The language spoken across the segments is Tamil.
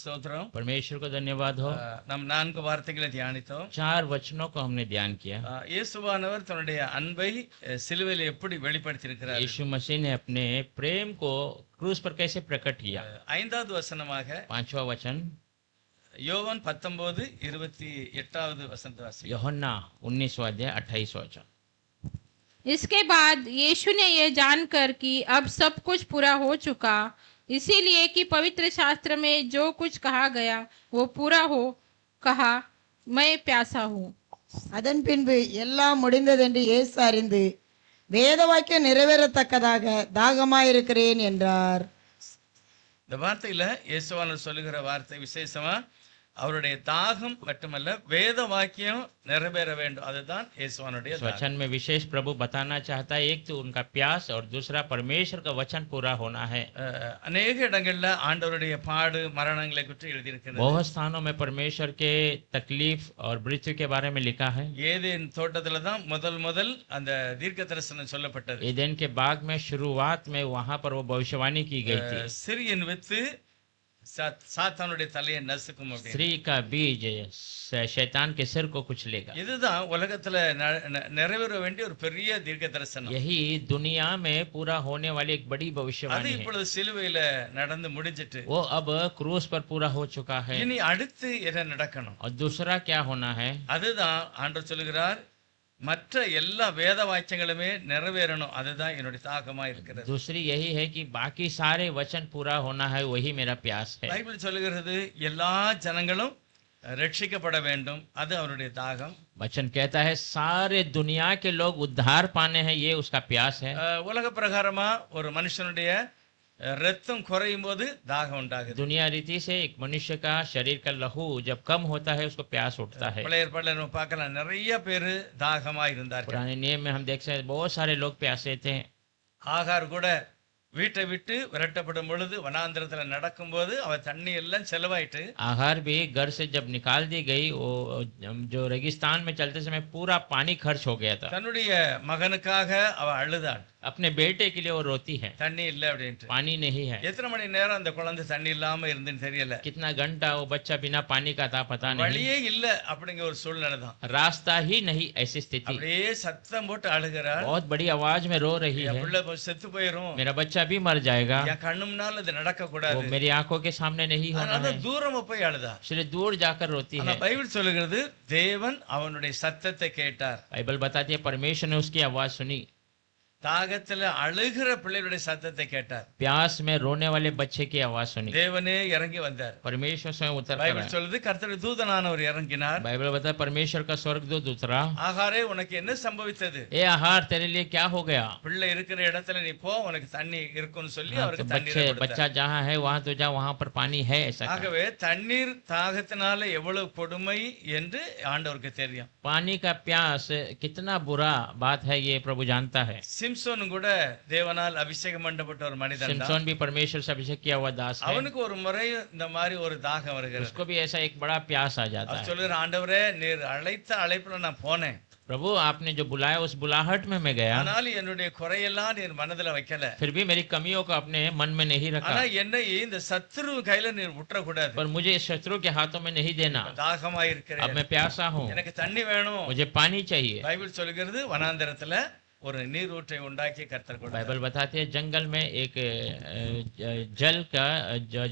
ஸ்தோத்திரம். परमेश्वर को धन्यवाद हो। நம் 4 வார்த்தைகளை தியானித்தோம். 4 वचनों को हमने ध्यान किया। இயேசுவானவர் தன்னுடைய அன்பை சிலுவையில் எப்படி வெளிப்படுத்தியிருக்கிறார்? यीशु मसीह ने अपने प्रेम को क्रूस पर कैसे प्रकट किया? 5வது வசனமாக 5वां वचन யோவான் 19:28 வசனத்தை வாசிக்கிறோம். यूहन्ना 19वां अध्याय 28वां वचन। इसके बाद यीशु ने यह जानकर कि अब सब कुछ पूरा हो चुका, इसीलिए कि पवित्र शास्त्र में जो कुछ कहा गया वो पूरा हो, कहा, मैं प्यासा हूँ। அதன் பின்பு எல்லாம் முடிந்ததென்று இயேசு அறிந்து வேத வாக்கியம் நிறைவேறத்தக்கதாக தாகமாயிருக்கிறேன் என்றார். இந்த வார்த்தையில இயேசுவானவர் சொல்லுகிற வார்த்தை விசேஷமா அவருடைய தாகம் மட்டுமல்ல, வேத வாக்கியம் நிறைவேற வேண்டும். அதுதான் இயேசுவானுடைய इस वचन में विशेष प्रभु बताना चाहता है, एक तो उनका प्यास और दूसरा परमेश्वर का वचन पूरा होना है। अनेक இடங்கள்ல ஆண்டவருடைய பாடு மரணங்களை பற்றி எழுதியிருக்கிறது. बहुत स्थानों में परमेश्वर के तकलीफ और मृत्यु के बारे में लिखा है। ஏதேன் தோட்டத்துல தான் முதல் அந்த தீர்க்க தரிசனம் சொல்லப்பட்டது. एदेन के बाग में शुरुआत में वहां पर वो भविष्यवाणी की गई थी। சிறியன் வித்து சாத்தானுடைய தலையை நசுக்கும். स्त्री का बीज शैतान के सिर को कुचलेगा। இதுதான் உலகத்துல நிறைவேற வேண்டிய ஒரு பெரிய தீர்க்க தரிசனம். यही दुनिया में पूरा होने वाली एक बड़ी भविष्यवाणी அது है। இப்பொழுது சிலுவையில நடந்து முடிஞ்சிட்டு वो अब क्रूस पर पूरा हो चुका है। இனி அடுத்து என்ன நடக்கணும்? और दूसरा क्या होना है? அதுதான் ஆண்டவர் சொல்லுகிறார், மற்ற எல்லா வேத வாக்கியங்களுமே நிறைவேறணும். அதுதான் என்னுடைய தாகமா இருக்கிறது. दूसरी यही है कि बाकी सारे वचन पूरा होना है, वही मेरा प्यास है। பைபிள் சொல்லுகிறது எல்லா ஜனங்களும் ரட்சிக்கப்பட வேண்டும், அது அவருடைய தாகம். वचन कहता है सारे दुनिया के लोग उद्धार पाने हैं, ये उसका प्यास है। உலக பிரகாரமா ஒரு மனுஷனுடைய रत्तम குறையும் போது தாகம் உண்டாகுது. दुनिया रीति से एक मनुष्य का शरीर का लहू जब कम होता है उसको प्यास उठता है। பழைய ஏற்பாடுல நம்ம பார்க்கலாம், நிறைய பேரு தாகமா இருந்தார்கள். पुराने नियम में हम देख सकते हैं बहुत सारे लोग प्यासे थे। ஆகார் கூட வீட்டை விட்டு விரட்டப்படும் பொழுது வனாந்திரத்துல நடக்கும்போது அவ தண்ணி எல்லாம் செலவாயிட்டு, आहार भी घर से जब निकाल दी गई, वो जो रेगिस्तान में चलते समय पूरा पानी खर्च हो गया था। தன்னுடைய மகனுக்காக அவ அழுதாள். अपने बेटे के लिए वो रोती है, தண்ணி இல்ல அப்படின்ட்டு. पानी नहीं है। எத்தனை மணி நேரம் அந்த குழந்தை தண்ணி இல்லாம இருந்துன்னு தெரியல. कितना घंटा वो बच्चा बिना पानी का था पता नहीं। வழியே இல்ல அப்படிங்கிற ஒரு சூழ்நிலை தான். रास्ता ही नहीं, ऐसी स्थिति। அப்படியே சத்தம் போட்டு அழுகிறாள். बहुत बड़ी आवाज में रो रही है, என் பிள்ளை செத்து போயிரும், मेरा बच्चा भी मर जाएगा, என் கண்ணு முன்னால இது நடக்க கூடாது, वो मेरी आंखों के सामने नहीं होना है। அதனால தூரமா போய் அழுதா. इसलिए दूर जाकर रोती ஆனா है। பைபிள் சொல்லுகிறது தேவன் அவனுடைய சத்தத்தை கேட்டார். बाइबल बताती है परमेश्वर ने उसकी आवाज सुनी। தாகத்துல அழுகிற பிள்ளைகளுடைய சத்தத்தை கேட்டார். प्यास में रोने वाले बच्चे की आवाज सुनी। தேவனே இறங்கி வந்தார். परमेश्वर स्वयं उतर कर பைபிள் आया। சொல்லுது கர்த்தருடைய தூதனானவர் இறங்கினார். बाइबल बताता है परमेश्वर का स्वर्गदूत उतरा। ஆகாரே உனக்கு என்ன சம்பவித்தது? ए आहार तेरे लिए क्या हो गया? பிள்ளை இருக்கிற இடத்துல நீ போ, உனக்கு தண்ணி இருக்குன்னு சொல்லி हाँ, तो அவருக்கு தண்ணீரை बच्चा கொடுத்தார். जहाँ है वहाँ तो जा, वहाँ पर पानी है, ऐसा कहा। ஆகவே தண்ணீர் தாகத்தினால எவ்வளவு கொடுமை என்று ஆண்டவருக்கு தெரியும். पानी का प्यास कितना बुरा बात है ये प्रभु जानता है। சிம்சோனும் கூட தேவனால் அபிஷேகம் பண்ணப்பட்ட ஒரு மனிதன் தான். सिमसोन भी परमेश्वर से अभिषेक किया हुआ दास है। அவனுக்கு ஒரு முறை இந்த மாதிரி ஒரு தாகம் வருகிறது. उसको भी ऐसा एक बड़ा प्यास आ जाता அவர் है। சொல்லுற, ஆண்டவரே நீர் அழைத்த அழைப்புல நான் போனேன், प्रभु आपने जो बुलाया उस बुलाहट में मैं गया, ஆனால் என்னுடைய குறையெல்லாம் நீர் மனதுல வைக்கல. फिर भी मेरी कमियों को अपने मन में नहीं रखा। ஆனா என்னை இந்த சத்துரு கையில நீர் விட்டுற கூடாது. पर मुझे इस शत्रु के हाथों में नहीं देना। தாகமா अब இருக்கிறேன், मैं प्यासा हूँ, எனக்கு தண்ணி வேணும். मुझे पानी चाहिए। பைபிள் சொல்லுகிறது வனாந்தரத்துல ஒரு நீரூற்றை உண்டாக்கி கர்த்தர் கொடுத்தார். बाइबल बताती है जंगल में एक जल का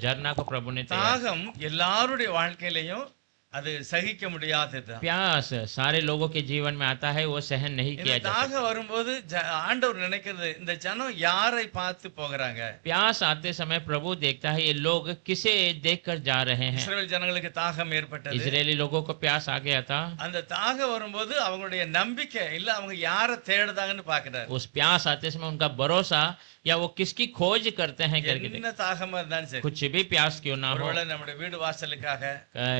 झरना को प्रभु ने तैयार। தாகம் எல்லாருடைய வாழ்க்கையிலையும் அது சகிக்க முடியாதது. प्यास सारे लोगों के जीवन में आता है, वो सहन नहीं இந்த किया जा सकता। தாகம் வரும்போது ஆண்டவர் நினைக்கிறது, இந்த ஜனம் யாரை பார்த்து போகிறாங்க? प्यास आते समय प्रभु देखता है ये लोग किसे देखकर जा रहे हैं। இஸ்ரவேல் ஜனங்களுக்கு தாகம் ஏற்பட்டது. इजरायली लोगों को प्यास आ गया था। அந்த தாகம் வரும்போது அவங்களுடைய நம்பிக்கை இல்ல, அவங்க யாரை தேடுதாங்கன்னு பாக்குறாரு. उस प्यास आते समय उनका भरोसा या वो किसकी खोज करते हैं करके என்ன தாகமா இருந்தாலும் சரி, कुछ भी प्यास क्यों ना हो। ஒருவேளை நம்முடைய வீடு வாசலுக்காக,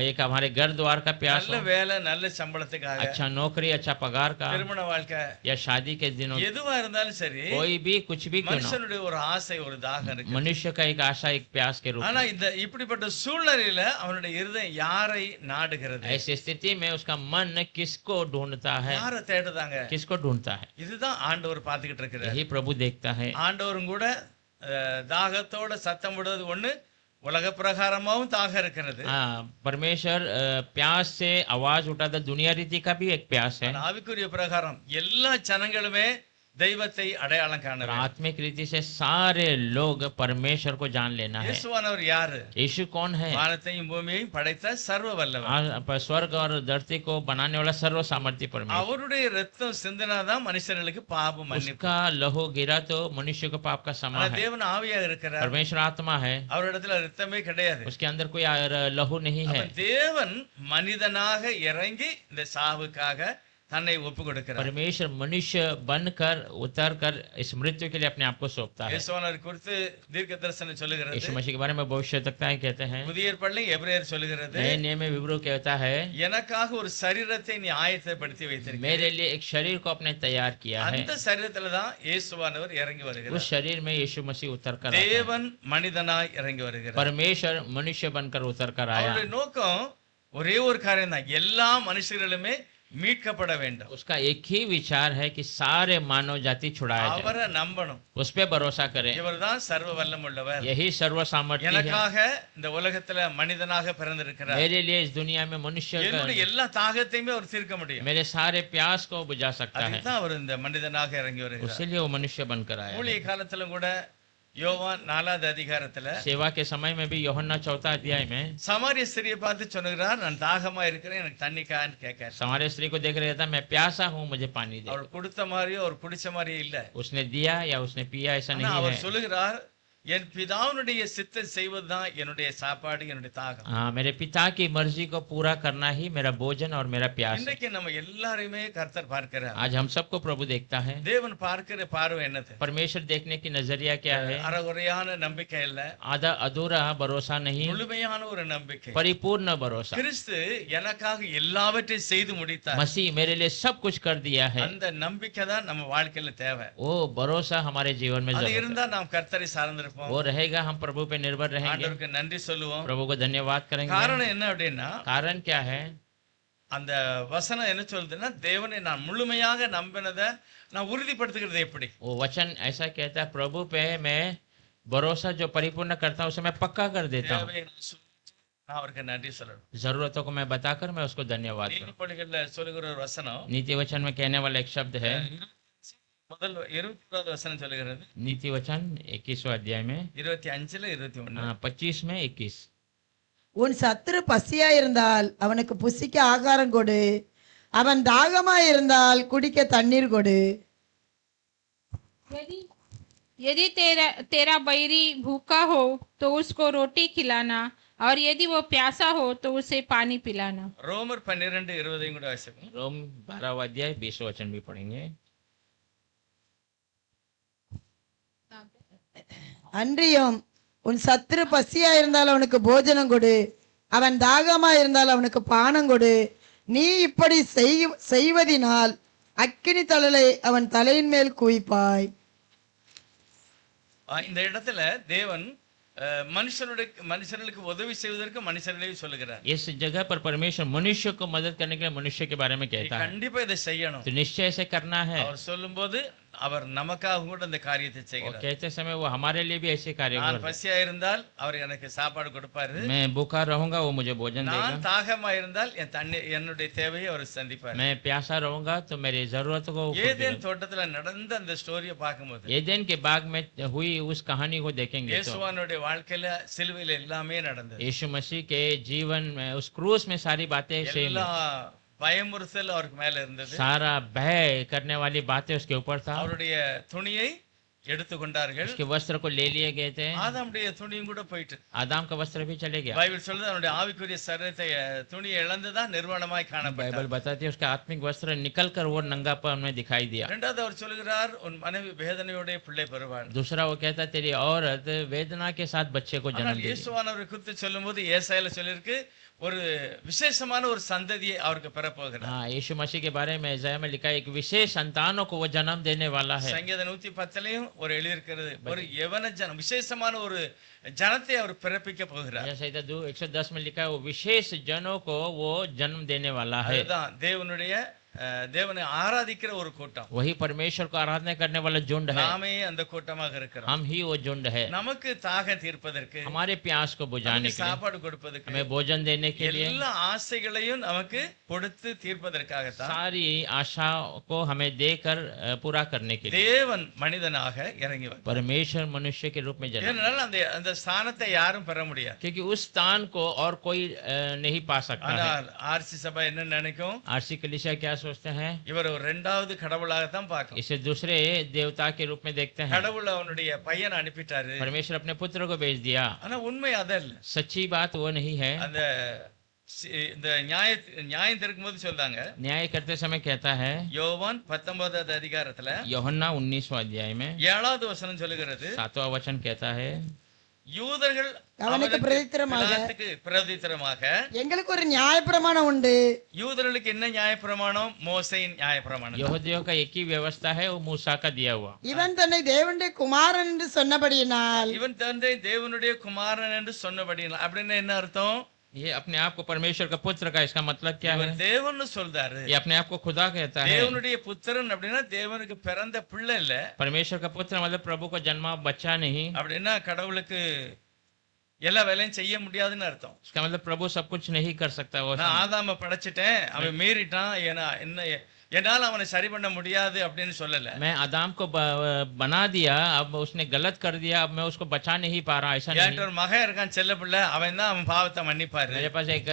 एक हमारे घर द्वार का प्यास நல்ல हो, வேலை நல்ல சம்பளத்துக்காக, अच्छा नौकरी अच्छा पगार का, திருமண வாழ்க்கை, या शादी के दिनों, எதுவா இருந்தாலும் சரி, कोई भी कुछ भी क्यों ना हो, மனுஷனுடைய ஒரு ஆசை ஒரு தாகம் இருக்கு. मनुष्य का एक आशा एक प्यास के रूप ஆனா में। இந்த இப்படிப்பட்ட சூழ்நிலையில அவனுடைய இருதயம் யாரை நாடுகிறது? ऐसी स्थिति में उसका मन किसको ढूंढता है, யாரை தேடுதாங்க? किसको ढूंढता है, இதுதான் ஆண்டவர் பார்த்துக்கிட்டு இருக்கிறார். यही प्रभु देखता है। ஆண்டவரும் கூட தாகத்தோட சத்தம் விடுறது ஒண்ணு, உலக பிரகாரமாவும் தாகம் இருக்கிறது. हाँ परमेश्वर प्यास से आवाज उठाता, दुनिया रीति का भी एक प्यास है। ஆனா ஆவிக்குரிய பிரகாரம் எல்லா ஜனங்களுமே தெய்வத்தை அடையாளம் காண और வேண்டும். आत्मिक रीति से सारे लोग परमेश्वर को जान लेना है। இயேசுவானவர் யாரு? यीशु कौन है? வானத்தையும் பூமியையும் படைத்த சர்வ வல்லவர். स्वर्ग और धरती को बनाने वाला सर्व सामर्थ्य परमेश्वर। அவருடைய ரத்தம் சிந்தினாதான் மனுஷர்களுக்கு பாவம் மன்னிப்பு. उसका लहू गिरा तो मनुष्य को पाप का क्षमा ஆனா है। தேவன் ஆவியாக இருக்கிறார். परमेश्वर आत्मा है, அவரிடத்துல ரத்தமே கிடையாது. उसके अंदर कोई लहू नहीं है। அப்ப தேவன் மனிதனாக இறங்கி இந்த சாவுக்காக தன்னை ஒப்பு கொடுக்கிறார். परमेश्वर मनुष्य बनकर उतर कर इस मृत्यु के लिए अपने आप को सौंपता है। இயேசுவானவர் குறித்து தீர்க்க தரிசனம் சொல்லுகிறது. यीशु मसीह के बारे में भविष्यवक्ताएं कहते हैं। புதிய ஏற்பாட்டில் எபிரேயர் சொல்லுகிறது, नए नियम में विवरण कहता है, எனக்காக ஒரு சரீரத்தை நீ ஆயத்தப்படுத்தி வைத்திருக்கிறாய். मेरे लिए एक शरीर को आपने तैयार किया है। அந்த சரீரத்துல தான் இயேசுவானவர் இறங்கி उस வருகிறார். शरीर में यीशु मसीह उतर कर आया है। தேவன் மனிதனாய் இறங்கி வருகிறார். परमेश्वर मनुष्य बनकर उतर कर आया। அவருடைய நோக்கம் ஒரே ஒரு காரியம் தான், எல்லா மனுஷர்களுமே மீட்கப்பட வேண்டும். उसका एक ही विचार है कि सारे मानव जाति छुड़ाया जाए। அவரை நம்பணும். उस पे भरोसा करें। இவர்தான் சர்வ வல்லமுள்ளவர். यही सर्व सामर्थ्य है। எனக்காக இந்த உலகத்துல மனிதனாக பிறந்திருக்கிறார். मेरे लिए इस दुनिया में मनुष्य என்னுடைய எல்லா தாகத்தையுமே அவர் தீர்க்க முடியும். मेरे सारे प्यास को बुझा सकता है। அதுதான் அவர் இந்த மனிதனாக இறங்கி வருகிறார். उसीलिए वो मनुष्य बनकर आया है। ஊழிய காலத்துல கூட யோவான் 4வது அதிகாரத்துல सेवा के समय में भी यूहन्ना 4 अध्याय में சமாரிய ஸ்திரியை பார்த்து சொல்லுகிறார், நான் தாகமா இருக்கிறேன், எனக்கு தண்ணி கான்னு கேட்காரு. समार्य स्त्री को देख रहा था, मैं प्यासा हूँ, मुझे पानी दे। அவர் கொடுத்த மாதிரியோ அவர் குடிச்ச மாதிரியோ இல்ல. उसने दिया या उसने पिया ऐसा ஆனா नहीं அவர் है। சொல்லுகிறார், என் பிதாவுடைய சித்தம் செய்வதுதான் என்னுடைய சாப்பாடு, என்னுடைய தாகம். हाँ, मेरे पिता की मर्जी को पूरा करना ही मेरा भोजन और मेरा प्यास है। இன்றைக்கு நம்ம எல்லாரையுமே கர்த்தர் பார்க்கிறார். आज हम सबको प्रभु देखता है। தேவன் பார்க்கிற பார்வை என்னது? परमेश्वर देखने की नजरिया क्या है? அறகுறையான நம்பிக்கை இல்ல, आधा अधूरा भरोसा नहीं, முழுமையான ஒரு நம்பிக்கை. परिपूर्ण भरोसा। கிறிஸ்து எனக்காக எல்லாவற்றையும் செய்து முடித்தார். मसीह मेरे लिए सब कुछ कर दिया है। அந்த நம்பிக்கை தான் நம்ம வாழ்க்கையில தேவை. वो भरोसा हमारे जीवन में அது जरूरत இருந்தா நாம் கர்த்தரை சார்ந்திருப்போம். है। वो रहेगा, हम प्रभु पे निर्भर रहेंगे, ஆண்டவருக்கு நன்றி சொல்லுவோம். प्रभु को धन्यवाद करेंगे। காரணம் என்ன அப்படின்னா, कारण क्या है? அந்த வசனம் என்ன சொல்லுதுன்னா, தேவனை நான் முழுமையாக நம்பினதை நான் உறுதிப்படுத்துகிறது எப்படி? वो वचन ऐसा कहता है, प्रभु पे मैं भरोसा जो परिपूर्ण करता हूँ उसे मैं पक्का कर देता हूँ। தேவையை நான் சொல்லிட்டு நான் அவருக்கு நன்றி சொல்லணும். जरूरतों को मैं बताकर मैं उसको धन्यवाद करूँ। நீதிமொழிகள்ல சொல்லுகிற ஒரு வசனம் नीति वचन में कहने वाला एक शब्द है, முதல் 21வது வசனம் சொல்லுகிறது, नीति वचन 21वां अध्याय में 25ல 21. 25 में 21, உன் சத்துரு பசியாயிருந்தால் அவனுக்கு புசிக்க ஆகாரம் கொடு, அவன் தாகமாயிருந்தால் குடிக்க தண்ணீர் கொடு. यदि यदि तेरा बैरी भूखा हो तो उसको रोटी खिलाना, और यदि वो प्यासा हो तो उसे पानी पिलाना। ரோமர் 12:20 கூட வாசிப்போம். रोम 12वां अध्याय 20 वचन भी पढ़ेंगे। அன்றியும் உன் சத்துரு பசியாயிருந்தால் அவனுக்கு போஜனம் கொடு, அவன் தாகமாயிருந்தால் அவனுக்கு பானம் கொடு. நீ இப்படி செய்வதினால் அக்கினி தழலை அவன் தலையின் மேல் குவிப்பாய். இந்த இடத்துல தேவன் மனுஷர்களுக்கு உதவி செய்வதற்கு மனுஷர்களையும் சொல்லுகிறார். इस जगह पर परमेश्वर मनुष्य को मदद करने के लिए मनुष्य के बारे में कहता है, கண்டிப்பா இதை செய்யணும். तो निश्चय से करना है। அவர் சொல்லும்போது அவர் நமக்காக கூட இந்த காரியத்தை और செய்கிறார். कहते समय वो हमारे लिए भी ऐसे कार्य நான் करता பசியா இருந்தால் அவர் எனக்கு சாப்பாடு கொடுப்பாரு. है। मैं भूखा रहूंगा, वो मुझे भोजन நான் देगा। தாகமா இருந்தால் என்னுடைய தேவையை அவர் சந்திப்பார். मैं प्यासा रहूंगा तो मेरी जरूरत को वो पूरी ஏதேன் தோட்டத்துல நடந்த அந்த ஸ்டோரியை பார்க்கும்போது करेगा। एदेन के बाग में हुई उस कहानी को देखेंगे तो இயேசுவானுடைய வாழ்க்கையில சிலுவையில எல்லாமே நடந்தது. यीशु मसीह के जीवन में उस क्रूस में सारी बातें सेम எல்லா பயமுறுத்தல் அவருக்கு மேல இருந்தது. सारा भय करने वाली बातें उसके ऊपर था। அவருடைய துணியை எடுத்துக்கொண்டார்கள். उसके वस्त्र को ले लिए गए थे। ஆதாமுடைய துணியும் கூட போயிட்டு. आदम का वस्त्र भी चले गया। பைபிள் சொல்லுது அவருடைய ஆவிக்குரிய சரீரத்தை துணியை இழந்துதான் நிர்வாணமாய் காணப்பட்டார். बाइबल बताती है उसका आत्मिक वस्त्र निकल कर वो नंगापन में दिखाई दिया। இரண்டாவது அவர் சொல்லுகிறார், உன் மனைவி வேதனையோட பிள்ளை பெறுவாள். दूसरा वो कहता तेरी औरत वेदना के साथ बच्चे को जन्म ஆனால் देगी। இயேசுவானவரை குறித்து சொல்லும்போது ஏசாயால சொல்லிருக்கு, ஒரு விசேஷமான ஒரு சந்ததியை அவருக்கு பெறப்போகிறார். हाँ, यीशु मसीह के बारे में इसाया में लिखा है, एक विशेष संतानों को वो जन्म देने वाला है। சங்கீத 110லயும் ஒரு எழுதியிருக்கிறது, ஒரு யவன ஜனம் விசேஷமான ஒரு ஜனத்தை அவர் பிறப்பிக்க போகிறார். संहिता 110 में लिखा है वो विशेष जनों को वो जन्म देने वाला है। அதுதான் தேவனுடைய தேவனை ஆராதிக்கிற ஒரு கூட்டம். वही परमेश्वर को आराधना करने वाला झुंड है, நாமே அந்த கூட்டமாக இருக்கிறோம். हम ही वो झुंड है। நமக்கு தாகம் தீர்ப்பதற்கு, हमारे प्यास को बुझाने நமக்கு के लिए, சாப்பாடு கொடுப்பதற்கு, हमें भोजन देने के लिए, எல்லா ஆசைகளையும் நமக்கு கொடுத்து தீர்ப்பதற்காகத்தான் सारी आशाओं को हमें देकर पूरा करने के लिए தேவன் மனிதனாக இறங்கி வந்தார். परमेश्वर मनुष्य के रूप में जन्मा, ஏனென்றால் அந்த அந்த ஸ்தானத்தை யாரும் பெற முடியாது. क्योंकि उस स्थान को और कोई नहीं पा सकता है। ஆனால் ஆர்சி சபை என்ன நினைக்கும்? आरसी कलीसिया क्या सोचते हैं? இவர் ஒரு இரண்டாவது கடவுளாகத்தான் பார்க்கும். इसे दूसरे देवता के रूप में देखते हैं। கடவுள் அவனுடைய பையனை அனுப்பிட்டாரு. परमेश्वर अपने पुत्र को भेज दिया, ஆனா உண்மை அதல்ல. सच्ची बात वो नहीं है। அந்த இந்த நியாயம் தீர்க்கும்போது சொல்றாங்க, न्याय करते समय कहता है, யோவான் 19வது அதிகாரத்துல யோहन्ना 19वां अध्याय में 7வது வசனம் சொல்லுகிறது, 7वां वचन कहता है, யூதர்கள் அவனுக்கு பிரதித்திரமாக, பிலாத்துக்கு பிரதித்திரமாக, எங்களுக்கு ஒரு நியாயப்பிரமாணம் உண்டு. யூதர்களுக்கு என்ன நியாயப்பிரமாணம்? மோசையின் நியாயப்பிரமாணம். यहूदियों का एक ही व्यवस्था है, वो मूसा का दिया हुआ। இவன் தன்னை தேவனுடைய குமாரன் என்று சொன்னபடியினால், இவன் தந்தை தேவனுடைய குமாரன் என்று சொன்னபடினால் அப்படின்னு என்ன அர்த்தம்? ये अपने आप को परमेश्वर का पुत्र का, इसका मतलब क्या है? இவர் தேவன்னு சொல்றாரு. ये अपने आप को खुदा कहता है। தேவனுடைய புத்திரன் அப்படின்னா தேவனுக்கு பிறந்த பிள்ளை இல்ல. परमेश्वर का पुत्र मतलब प्रभु को जन्मा बच्चा नहीं। அப்படின்னா கடவுளுக்கு எல்லா வேலையும் செய்ய முடியாதுன்னு அர்த்தம். इसका मतलब प्रभु सब कुछ नहीं कर सकता। वो நான் ஆதாம படைச்சிட்டேன், அவன் மீறிட்டான், என்னால அவனை சரி பண்ண முடியாது அப்படின்னு சொல்லல. मैं आदाम को बना दिया, अब उसने गलत कर दिया, अब मैं उसको बचा नहीं पा रहा, ऐसा नहीं। என்கிட்ட ஒரு மகன் இருக்கான், செல்ல பிள்ளை, அவன் தான் அவன் பாவத்தை மன்னிப்பாரு. मेरे पास एक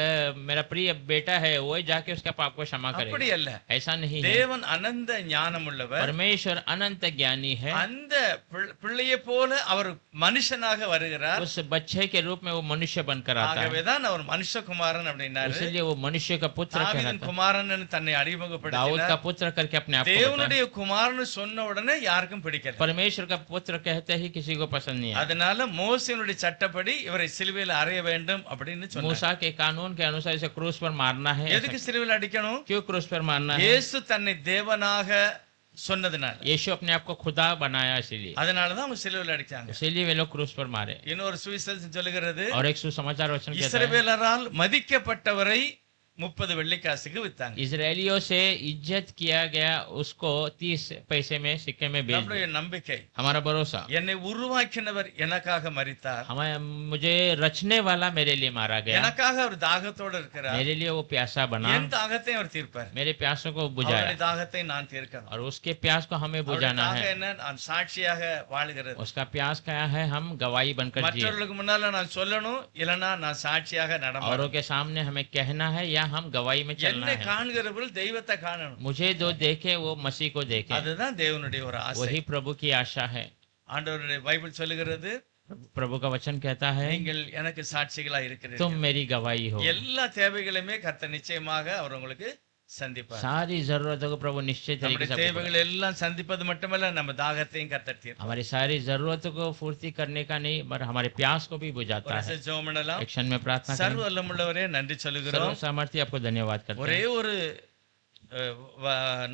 मेरा प्रिय बेटा है, वो जाके उसका पाप को क्षमा அப்படி करेगा, அல்ல. ऐसा नहीं है। தேவன் அனந்த ஞானம் உள்ளவர். परमेश्वर अनंत ज्ञानी है। அந்த பிள்ளையை போல அவர் மனுஷனாக வருகிறார். उस बच्चे के रूप में वो मनुष्य बनकर आता है, ஆகவேதான் அவர் மனுஷகுமாரன் அப்படின்னாரு. इसलिए वो मनुष्य का पुत्र தாவீதின் कहलाता है। குமாரன் தன்னை दाऊद அறிமுகப்படுத்தினார். का पुत्र करके अपने आप को बताया। தேவனுடைய குமாரன் சொன்ன உடனே யாருக்கும் பிடிக்கல. परमेश्वर का पुत्र कहते ही किसी को पसंद नहीं है। அதனால மோசேயினுடைய சட்டப்படி இவரை சிலுவையில் அறைய வேண்டும் அப்படின்னு சொன்னார். मूसा के कानून के अनुसार इसे क्रूस पर मारना है। எதுக்கு சிலுவையில் அடிக்கணும்? क्यों क्रूस पर मारना है? இயேசு தன்னை தேவனாக சொன்னதுனால, यीशु अपने आप को खुदा बनाया, इसीलिए அதனாலதான் அவங்க சிலுவையில் அடிச்சாங்க. इसीलिए वे लोग क्रूस पर मारे। இன்னொரு சுவிசேஷம் சொல்லுகிறது, और एक सुसमाचार वचन कहता है, இஸ்ரவேலரால் மதிக்கப்பட்டவரை 30 வெள்ளிக்காசுக்கு வித்தாங்க. इजरायलियों से इज्जत किया गया उसको 30 पैसे में सिक्के में बेच நம்முடைய दिया। நம்பிக்கை, हमारा भरोसा, என்னை உருவாக்கினவர் எனக்காக மரித்தார், मुझे रचने वाला मेरे लिए मारा गया, எனக்காக அவர் தாகத்தோடு இருக்கிறார், मेरे लिए वो प्यासा बना, என் தாகத்தை அவர் தீர்ப்பார், मेरे प्यासों को அவருடைய बुझाया, தாகத்தை நான் தீர்க்கணும். और उसके प्यास को हमें அவருடைய बुझाना தாகம் है। என்ன? நான் சாட்சியாக வாழுகிறது. उसका प्यास क्या है? हम गवाही बनकर जिए, மற்றவர்களுக்கு முன்னால நான் சொல்லணும், இல்லனா நான் சாட்சியாக நடமாடணும். औरों के सामने हमें कहना है या हम गवाही में चलना என்னை है। காண்கிறவர்கள் தெய்வத்தை காணணும். मुझे जो देखे वो मसीह को देखे, அதுதான் தேவனுடைய ஒரு ஆசை. वही प्रभु की आशा है। ஆண்டவருடைய பைபிள் சொல்லுகிறது, प्रभु का वचन कहता है, நீங்கள் எனக்கு சாட்சிகளா இருக்கிறீர்கள். तुम मेरी गवाही हो। எல்லா தேவைகளையுமே கர்த்தர் நிச்சயமாக அவர் உங்களுக்கு சந்திப்பார். सारी जरूरतों को प्रभु निश्चित तरीके நம்முடைய से आपको தேவைகள் எல்லாம் சந்திப்பது மட்டுமல்ல, நம்ம தாகத்தையும் கர்த்தர் தீர்ப்பார். हमारी सारी जरूरतों को पूर्ति करने का नहीं, पर हमारे प्यास को भी बुझाता ஒரு है। நிமிஷம் ஜெபம் பண்ணலாம். एक क्षण में प्रार्थना करें। சர்வ வல்லமுள்ளவரே நன்றி சொல்லுகிறோம். सर्व सामर्थ्य आपको धन्यवाद करते ஒரே हैं। ஒரு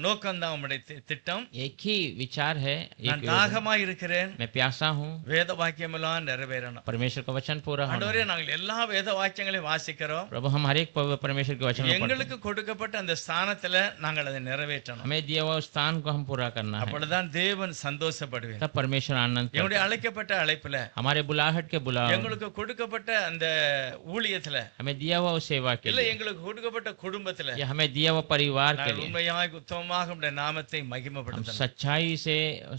நோக்கம் தான் உம்முடைய திட்டம். एक ही विचार है, एक நான் योजना। தாகமா இருக்கிறேன், मैं प्यासा हूँ, வேத வாக்கியமெல்லாம் நிறைவேறணும். परमेश्वर का वचन पूरा होना। ஆண்டவரே, நாங்கள் எல்லா வேத வாக்கியங்களையும் வாசிக்கிறோம். प्रभु हम हर एक परमेश्वर के वचन को पढ़ते हैं। எங்களுக்கு கொடுக்கப்பட்ட அந்த ஸ்தானத்துல நாங்கள் அதை நிறைவேற்றணும். हमें दिया हुआ स्थान को हम पूरा करना है, அப்பொழுதுதான் தேவன் சந்தோஷப்படுவார். तब परमेश्वर आनंद करता எங்களுடைய है। அழைக்கப்பட்ட அழைப்புல, हमारे बुलाहट के बुलाव, எங்களுக்கு கொடுக்கப்பட்ட அந்த ஊழியத்துல, हमें दिया हुआ उस सेवा के இல்ல लिए, எங்களுக்கு கொடுக்கப்பட்ட குடும்பத்துல या हमें दिया हुआ परिवार के நாங்கள் लिए, உண்மையாக உத்தமமாக உம்முடைய நாமத்தை हम மகிமைப்படுத்தணும். सच्चाई से,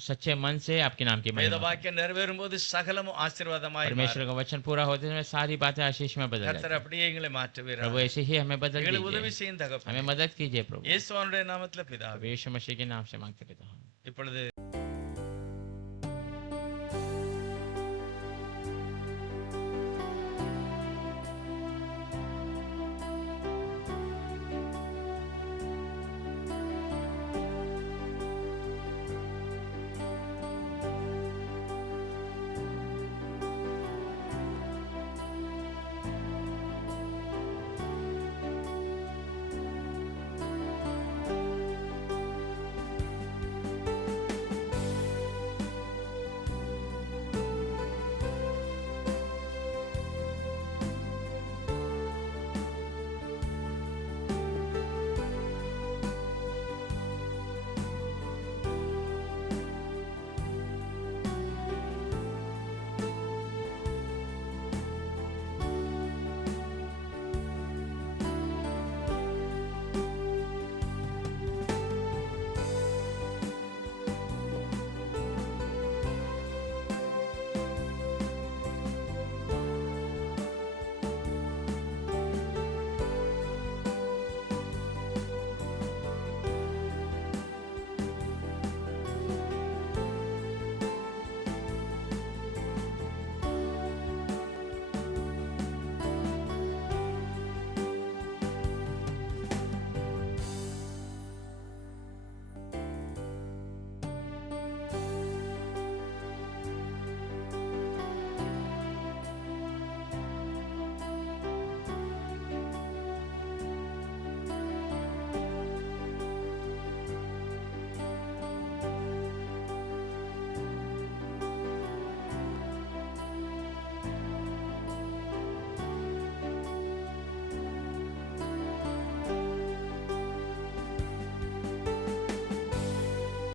सच्चे मन से आपके नाम की வேத महिमा करें। வாக்கியம் நிறைவேறும் போது சகலமும் ஆசீர்வாதமாய் परमेश्वर का वचन पूरा होते समय सारी बातें आशीष में बदल जाती கர்த்தர் हैं। அப்படியே எங்களை மாற்றுவீராக. प्रभु ऐसे ही हमें बदल எங்களுக்கு உதவி दीजिए, செய்யும் தகப்பனே. हमें मदद कीजिए प्रभु। இயேசுவினுடைய நாமத்துல பிதாவே. प्रभु यीशु मसीह के नाम से मांगते पिता। இப்பொழுது